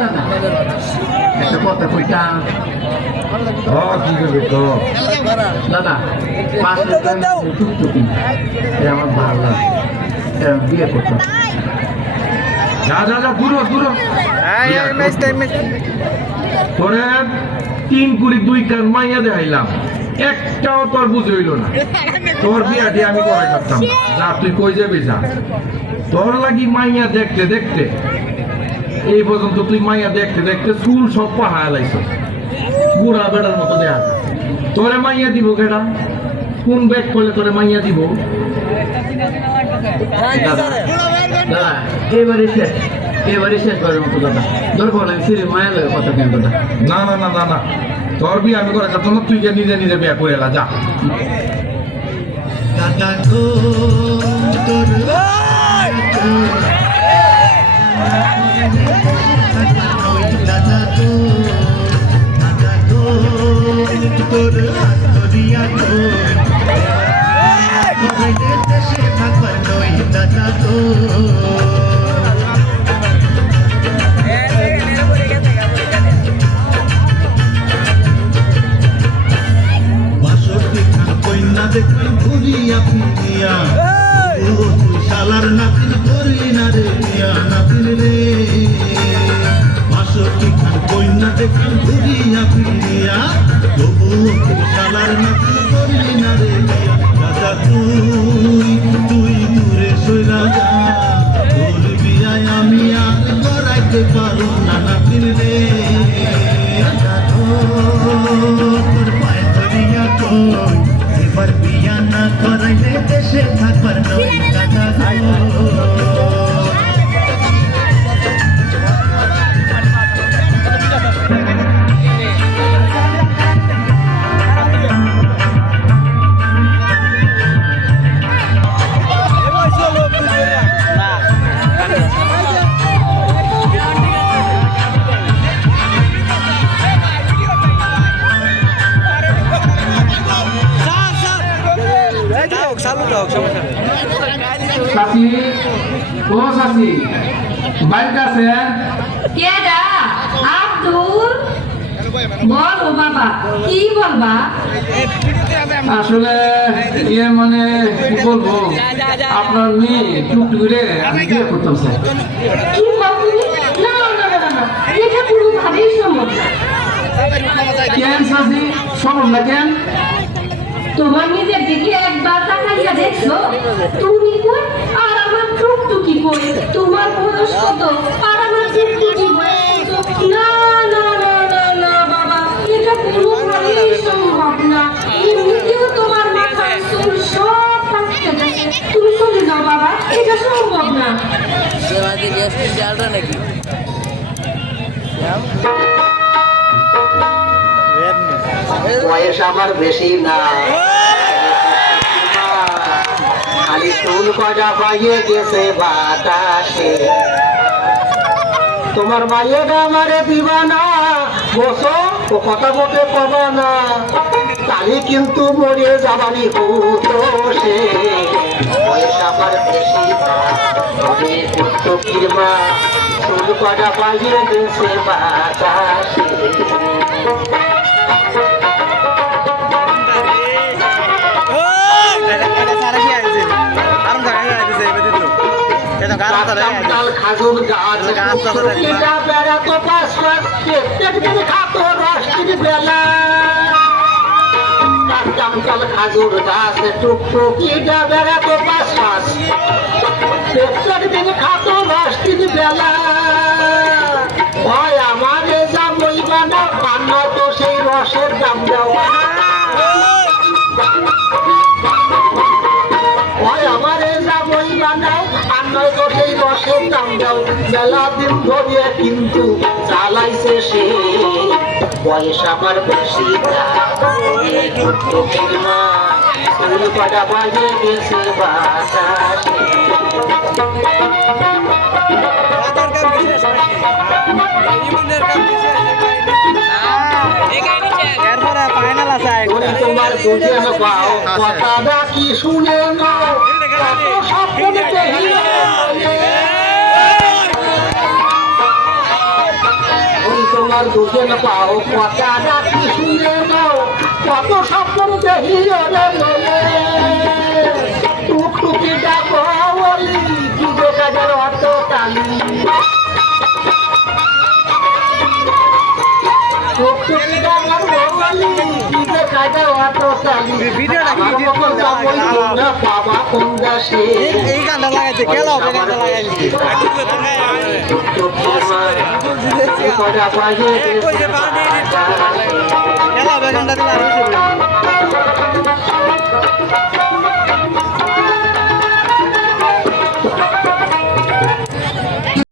দাদা একটা কথা কইটা কি করবে তো দাদা 5 লিটার টুকটুকি আমার ভালো লাগে বিয়ে করতে যা যা যা দূর দূর তোরে 3 কুড়ি 2 কান মাইয়া দেখাইলাম একটাও তোর বুঝে হইল না তোর বিয়াটি আমি করাই পারতাম যা তুই কই যাবি যা তোর লাগি মাইয়া দেখতে দেখতে এই পর্যন্ত তুই মাইয়া দেখতে দেখতে চুল সব পাহাড় লাইছো বুড়া বেড়ার মতো দেখা তোরে মাইয়া দিব কেডা কোন ব্যাগ করলে তোরে মাইয়া দিব দাদা এবারে শেষ করার মতো দাদা দরকার আমি ফিরে মায়া লাগে কথা কেন দাদা না না না না না তোর বিয়ে আমি করে যাচ্ছ না তুই নিজে নিজে বিয়ে করে এলা যা দাদা গো তোর দাদা গো তোর দিয়া গো দেশে থাকবার নই দাদা গো দেখুন ঘুরিয়া ফিরিয়া ও তুই শালার নাতিন করি না রে মিয়া নাতিন রে বাসটি খান কইনা দেখুন ঘুরিয়া ফিরিয়া তবু তুই শালার নাতিন করি না রে মিয়া দাদা তুই দূরে সইরা যা তোর বিয়ায় আমি আর করাইতে পারো না নাতিন রে দাদা তোর পায়ে ধরিয়া কই এবার বিয়া না করাইলে দেশে থাকবার নয় দাদা সাথী ও সাথী বাইক আছে কেডা আব্দুল বল ও বাবা কি বলবা আসলে ইয়ে মানে কি বলবো আপনার মেয়ে টুকটুকি আমি বিয়ে করতাম স্যার কি বলবি না না না না এটা পুরো ভাবেই সম্ভব না কেন সাথী সম্ভব না কেন তোমার নিজের দিকে একবার তাকাইয়া দেখছো তুমি কই আর আমার টুকটুকি কই তোমার বয়স কত আর আমার টুকটুকি বয়স কত না না না না না বাবা এটা কোনোভাবেই সম্ভব না এমনিতেও তোমার মাথায় চুল সব পাকতে গেছে তুমি চলে যাও বাবা এটা সম্ভব না বয়স আমার বেশি না খালি চুল কজা পাইয়ে গেছে বাতাসে তোমার মাইয়েরা আমারে দিবা না বসো ও কথা বলতে পাবা না তাহলে কিন্তু মরে যাবানি হতো সে বয়স আমার বেশি না টুকটুকির মা চুল কজা পাইয়ে গেছে বাতাসে খাজুর গাছ বেড়াতো পাশ খাতো রাষ্ট্রীয় বেলা কামকাল খাজুর গাছ টুকটুকিটা বেড়াতো পাশ পাশ দিন খাতো রাষ্ট্রীয় বেলা ভয় আমারে যা বইবা না পান্না তো সেই রসের দাম দেওয়া আমারে যা বইবা নাও আর নয় তো সেই রসের দাম দাও মেলা দিন ধরিয়া কিন্তু চালাইছে সে বয়স আমার বেশি না টুকটুকির মা চুল কটা বাজে গেছে বাতাসে তোমার বুঝে পাও কথাটা কি শুনে নাও স্বপ্ন তোমার দুজন পাও কথা রাখি শুনে নাও কত স্বপ্ন দেখি ওরে মনে টুকটুকি ডাকো বলি কি দেখা গেল অত টালি টুকটুকি ডাকো বলি কি দেখা গেল অত টালি বাবা কোন দেশে এই গানটা লাগাইছে কে লাগাবে গানটা লাগাইছে কে লাগাবে গানটা লাগাইছে